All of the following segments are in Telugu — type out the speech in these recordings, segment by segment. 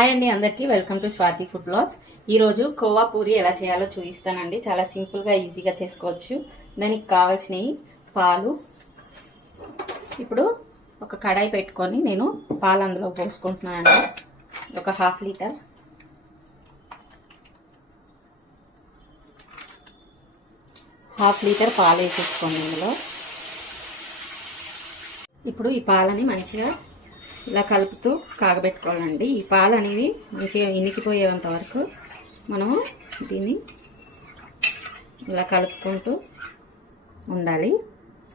హాయ్ అండి, అందరికీ welcome to Swathi food blogs. ఈరోజు కోవా పూరి ఎలా చేయాలో చూపిస్తానండి. చాలా సింపుల్గా ఈజీగా చేసుకోవచ్చు. దానికి కావాల్సినవి పాలు. ఇప్పుడు ఒక కడాయి పెట్టుకొని నేను పాలు అందులో పోసుకుంటున్నానండి. ఒక హాఫ్ లీటర్. పాలు వేసేసుకోండి ఇందులో. ఇప్పుడు ఈ పాలని మంచిగా ఇలా కలుపుతూ కాగబెట్టుకోవాలండి. ఈ పాలు అనేవి మంచిగా ఇనికిపోయేంత వరకు మనము దీన్ని ఇలా కలుపుకుంటూ ఉండాలి.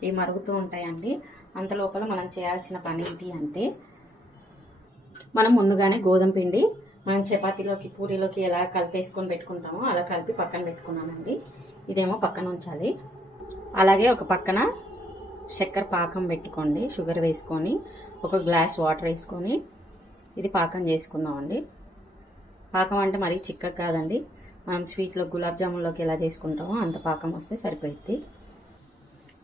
ఇవి మరుగుతూ ఉంటాయండి. అంత లోపల మనం చేయాల్సిన పని ఏంటి అంటే, మనం ముందుగానే గోధుమ పిండి మనం చపాతీలోకి పూరీలోకి ఎలా కలిపేసుకొని పెట్టుకుంటామో అలా కలిపి పక్కన పెట్టుకున్నానండి. ఇదేమో పక్కన ఉంచాలి. అలాగే ఒక పక్కన చక్కెర పాకం పెట్టుకోండి. షుగర్ వేసుకొని ఒక గ్లాస్ వాటర్ వేసుకొని ఇది పాకం చేసుకుందామండి. పాకం అంటే మరీ చిక్కగా కాదండి, మనం స్వీట్లో గులాబ్ జామున్లోకి ఎలా చేసుకుంటామో అంత పాకం వస్తే సరిపోయింది.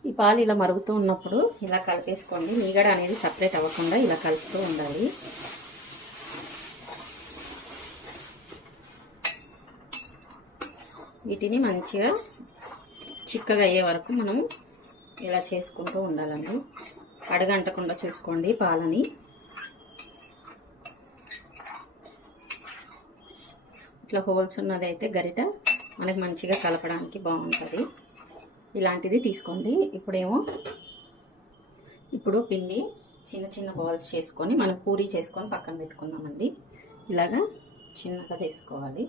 ఈ పాలు ఇలా మరుగుతూ ఉన్నప్పుడు ఇలా కలిపేసుకోండి. మీగడ అనేది సపరేట్ అవ్వకుండా ఇలా కలుపుతూ ఉండాలి. వీటిని మంచిగా చిక్కగా అయ్యే వరకు మనం ఇలా చేసుకుంటూ ఉండాలండి. అడగంటకుండా చూసుకోండి పాలని. ఇట్లా హోల్స్ ఉన్నది అయితే గరిట మనకి మంచిగా కలపడానికి బాగుంటుంది. ఇలాంటిది తీసుకోండి. ఇప్పుడు పిండి చిన్న చిన్న బాల్స్ చేసుకొని మనం పూరీ చేసుకొని పక్కన పెట్టుకుందామండి. ఇలాగా చిన్నగా చేసుకోవాలి.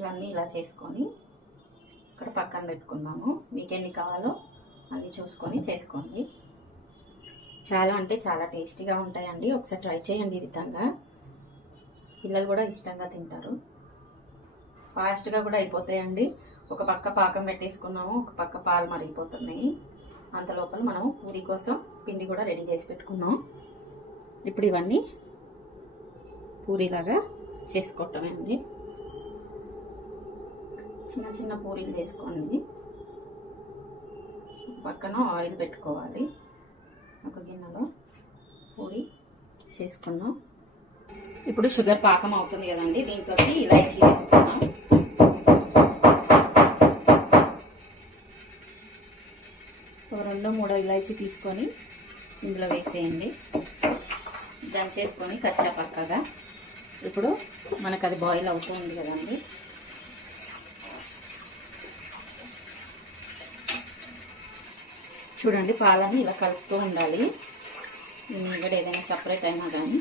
ఇవన్నీ ఇలా చేసుకొని ఇక్కడ పక్కన పెట్టుకుందాము. మీకు ఎన్ని కావాలో అవి చూసుకొని చేసుకోండి. చాలా అంటే చాలా టేస్టీగా ఉంటాయండి. ఒకసారి ట్రై చేయండి. ఈ విధంగా పిల్లలు కూడా ఇష్టంగా తింటారు. ఫాస్ట్గా కూడా అయిపోతాయండి. ఒక పక్క పాకం పెట్టేసుకున్నాము, ఒక పక్క పాలు మరిగిపోతున్నాయి. అంత లోపల మనము పూరీ కోసం పిండి కూడా రెడీ చేసి పెట్టుకున్నాం. ఇప్పుడు ఇవన్నీ పూరీలాగా చేసుకోవటమే అండి. చిన్న చిన్న పూరీలు చేసుకోండి. పక్కన ఆయిల్ పెట్టుకోవాలి. ఒక గిన్నెలో పూరీ చేసుకున్నాం. ఇప్పుడు షుగర్ పాకం అవుతుంది కదండి, దీంట్లోకి ఇలాచీ వేసుకున్నాం. రెండు మూడు ఇలాచీ తీసుకొని ఇందులో వేసేయండి. దంచేసుకొని కచ్చా పక్కగా. ఇప్పుడు మనకు అది బాయిల్ అవుతుంది కదండి. చూడండి, పాలని ఇలా కలుపుతూ ఉండాలి. ఇక్కడ ఏదైనా సపరేట్ అయినా కానీ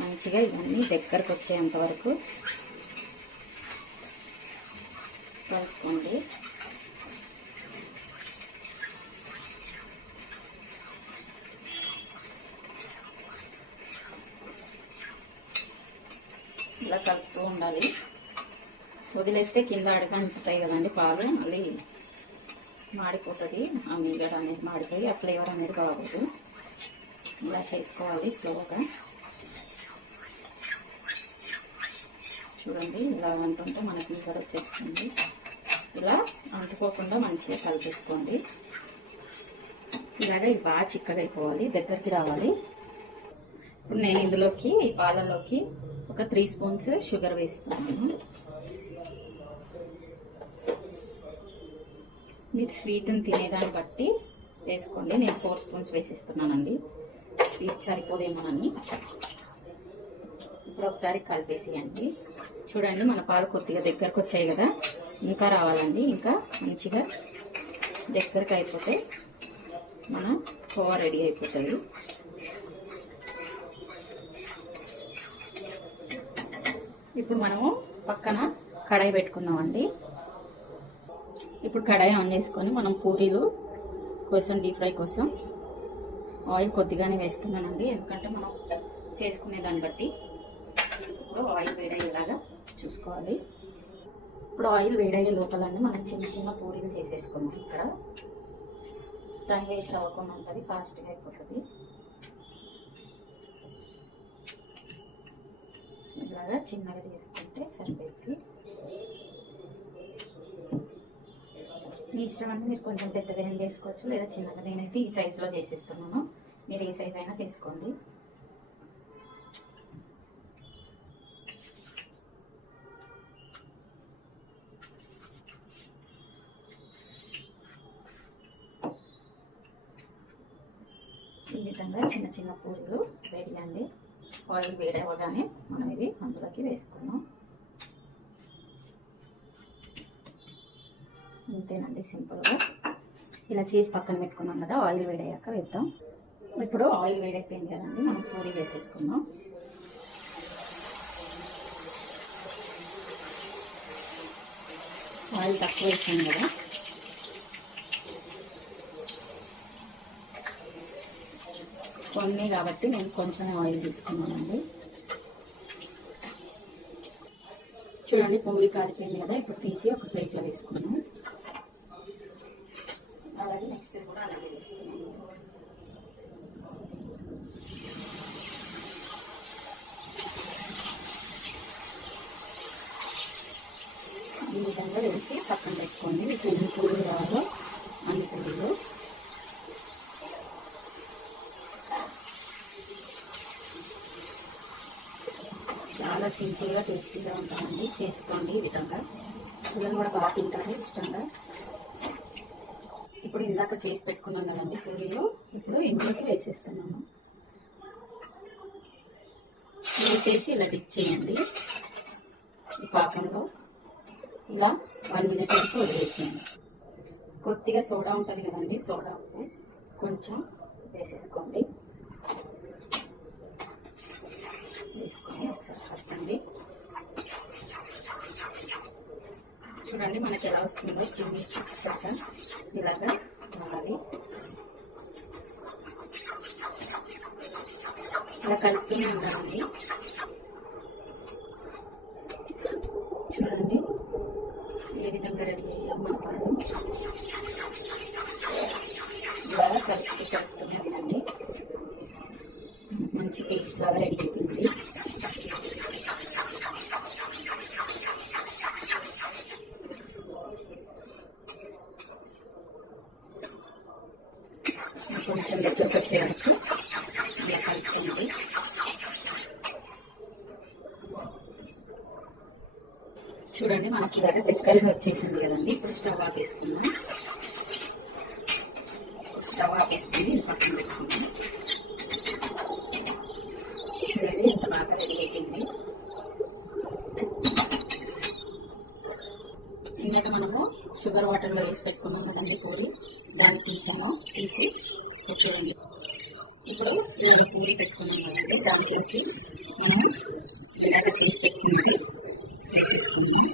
మంచిగా ఇవన్నీ దగ్గరకు వచ్చేంత వరకు కలుపుకోండి. ఇలా కలుపుతూ ఉండాలి. వదిలేస్తే కింద అడగంటుతాయి కదండి పాలు, మళ్ళీ మాడిపోతుంది. ఆ మీగడ అనేది మాడిపోయి ఆ ఫ్లేవర్ అనేది బాగోదు. ఇలా చేసుకోవాలి స్లోగా. చూడండి, ఇలా అంటుంటే మనకి మీగడ వచ్చేస్తుంది. ఇలా అంటుకోకుండా మంచిగా కలిపేసుకోండి. ఇలాగ ఇది బాగా చిక్కగా అయిపోవాలి, దగ్గరికి రావాలి. ఇప్పుడు నేను ఇందులోకి ఈ పాలలోకి ఒక 3 స్పూన్స్ షుగర్ వేస్తున్నాను. మీరు స్వీట్ని తినేదాన్ని బట్టి వేసుకోండి. నేను 4 స్పూన్స్ వేసిస్తున్నానండి. స్వీట్ సరిపోదేమోనని. ఇప్పుడు ఒకసారి కలిపేసేయండి. చూడండి, మన పాలు కొద్దిగా దగ్గరకు వచ్చాయి కదా, ఇంకా రావాలండి. ఇంకా మంచిగా దగ్గరకు అయిపోతే మన కోవా రెడీ అయిపోతుంది. ఇప్పుడు మనము పక్కన కడాయి పెట్టుకుందామండి. ఇప్పుడు కడాయి ఆన్ చేసుకొని మనం పూరీలు కోసం డీప్ ఫ్రై కోసం ఆయిల్ కొద్దిగానే వేస్తున్నానండి, ఎందుకంటే మనం చేసుకునే దాన్ని బట్టి. ఇప్పుడు ఆయిల్ వేడయ్యేలాగా చూసుకోవాలి. ఇప్పుడు ఆయిల్ వేడయ్యే లోపలండి మనం చిన్న చిన్న పూరీలు చేసేసుకున్నాం. ఇక్కడ టైం వేస్ట్ అవ్వకుండా ఉంటుంది, ఫాస్ట్గా అయిపోతుంది. ఇలాగా చిన్నగా తీసుకుంటే సరిపోతుంది. మీ ఇష్టం అంటే మీరు కొంచెం పెద్దగా చేసుకోవచ్చు, లేదా చిన్నగా. నేనైతే ఈ సైజులో చేసేస్తున్నాను. మీరు ఏ సైజ్ అయినా చేసుకోండి. ఈ విధంగా చిన్న చిన్న పూరీలు రెడీ అండి. ఆయిల్ వేడవగానే మనం ఇవి అందులోకి వేసుకున్నాం. అంతేనండి, సింపుల్గా ఇలా చేసి పక్కన పెట్టుకున్నాం కదా. ఆయిల్ వేడయ్యాక వేద్దాం. ఇప్పుడు ఆయిల్ వేడైపోయింది కదండి, మనం పూరీ వేసేసుకున్నాం. ఆయిల్ తక్కువ వేసాను కదా, కొన్ని కాబట్టి నేను కొంచెం ఆయిల్ తీసుకున్నానండి. చూడండి పూరీ కాలిపోయింది కదా, ఇప్పుడు తీసి ఒక ప్లేట్లో వేసుకున్నాం. అలాగే నెక్స్ట్ కూడా అలాగే వేసుకున్నాము. ఈ విధంగా వేసి పక్కన పెట్టుకోండి. మీకు ఎన్ని పూరీలు కావాలో అన్ని పూరీలు. చాలా సింపుల్గా టేస్టీగా ఉంటామండి, చేసుకోండి ఈ విధంగా. పిల్లలు కూడా బాగా తింటారు ఇష్టంగా. ఇప్పుడు ఇందాక చేసి పెట్టుకున్నాం కదండి పూరీలు, ఇప్పుడు ఇంట్లోకి వేసేస్తున్నాము. వేసేసి ఇలా డిప్ చేయండి. ఈ పాకంలో ఇలా 1 మినిట్ వరకు వదిలేసేయండి. కొద్దిగా సోడా ఉంటుంది కదండి, సోడా ఉప్పు కొంచెం వేసేసుకోండి. వేసుకొని ఒకసారి కలపండి. చూడండి మనకి ఎలా వస్తుందో చక్క ఇలాగా రావాలి. ఇలా కలుపుతూనే ఉండాలండి. చూడండి ఏ విధంగా రెడీ అయ్యాం మన పాలు. ఇలా కలుపుతూనే ఉండండి. మంచి పేస్ట్ లాగా రెడీ అయిపోయింది. కొంచెం దగ్గరకు వచ్చే వరకు ఇలా కలుపుకోండి. చూడండి మనకి ఇలాగ దగ్గరగా వచ్చేసింది కదండి. ఇప్పుడు స్టవ్ ఆపేసుకున్నాం. స్టవ్ ఆపేసుకుని పక్కన పెట్టుకున్నాం. చూడండి ఎంత బాగా రెడీ అయిపోయింది. ఇందాక మనము షుగర్ వాటర్లో వేసి పెట్టుకున్నాం కదండి పూరి, దాన్ని తీసి చూడండి. ఇప్పుడు ఇలా పూరి పెట్టుకున్నాం కదండి, దాంట్లోకి మనం ఇందాక చేసి పెట్టుకున్నది వేసేసుకున్నాం.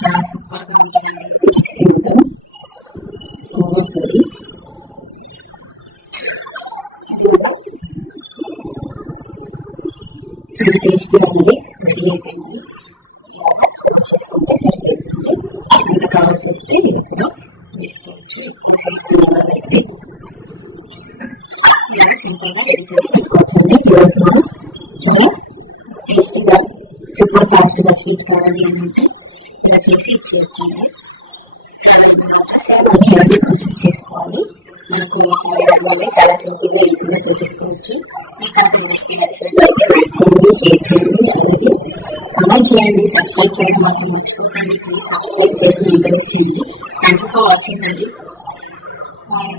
చాలా సూపర్గా ఉంటుందండి ఇది గోవా పూరి. చాలా టేస్టీగా ఉంది, రెడీ అయిపోయింది. చేసుకుంటే సరిపోతుందండి. ఎంత కావాల్సి వస్తే ఇది కూడా వేసుకోవచ్చు. ఎక్కువ స్వీట్ తినాలైతే ఇలా సింపుల్గా రెడీ చేసి పెట్టుకోవచ్చు అండి. చాలా టేస్టీగా సూపర్ ఫాస్ట్గా స్వీట్ కావాలి అని అంటే ఇలా చేసి ఇచ్చేయచ్చండి. చాలా అన్ని ప్రాసెస్ చేసుకోవాలి. మనకు చాలా సింపుల్గా ఈజీగా చేసేసుకోవచ్చు. మీకు ఆ రెసిపీ నచ్చినట్లయితే లైక్ చేయండి, షేర్ చేయండి, అలాగే కామెంట్ చేయండి. సబ్స్క్రైబ్ చేయడం మాత్రం మర్చిపోకండి. ప్లీజ్ సబ్స్క్రైబ్ చేసి ఎంకరేజ్ చేయండి. థ్యాంక్ యూ ఫర్ వాచింగ్ అండి. బాయ్.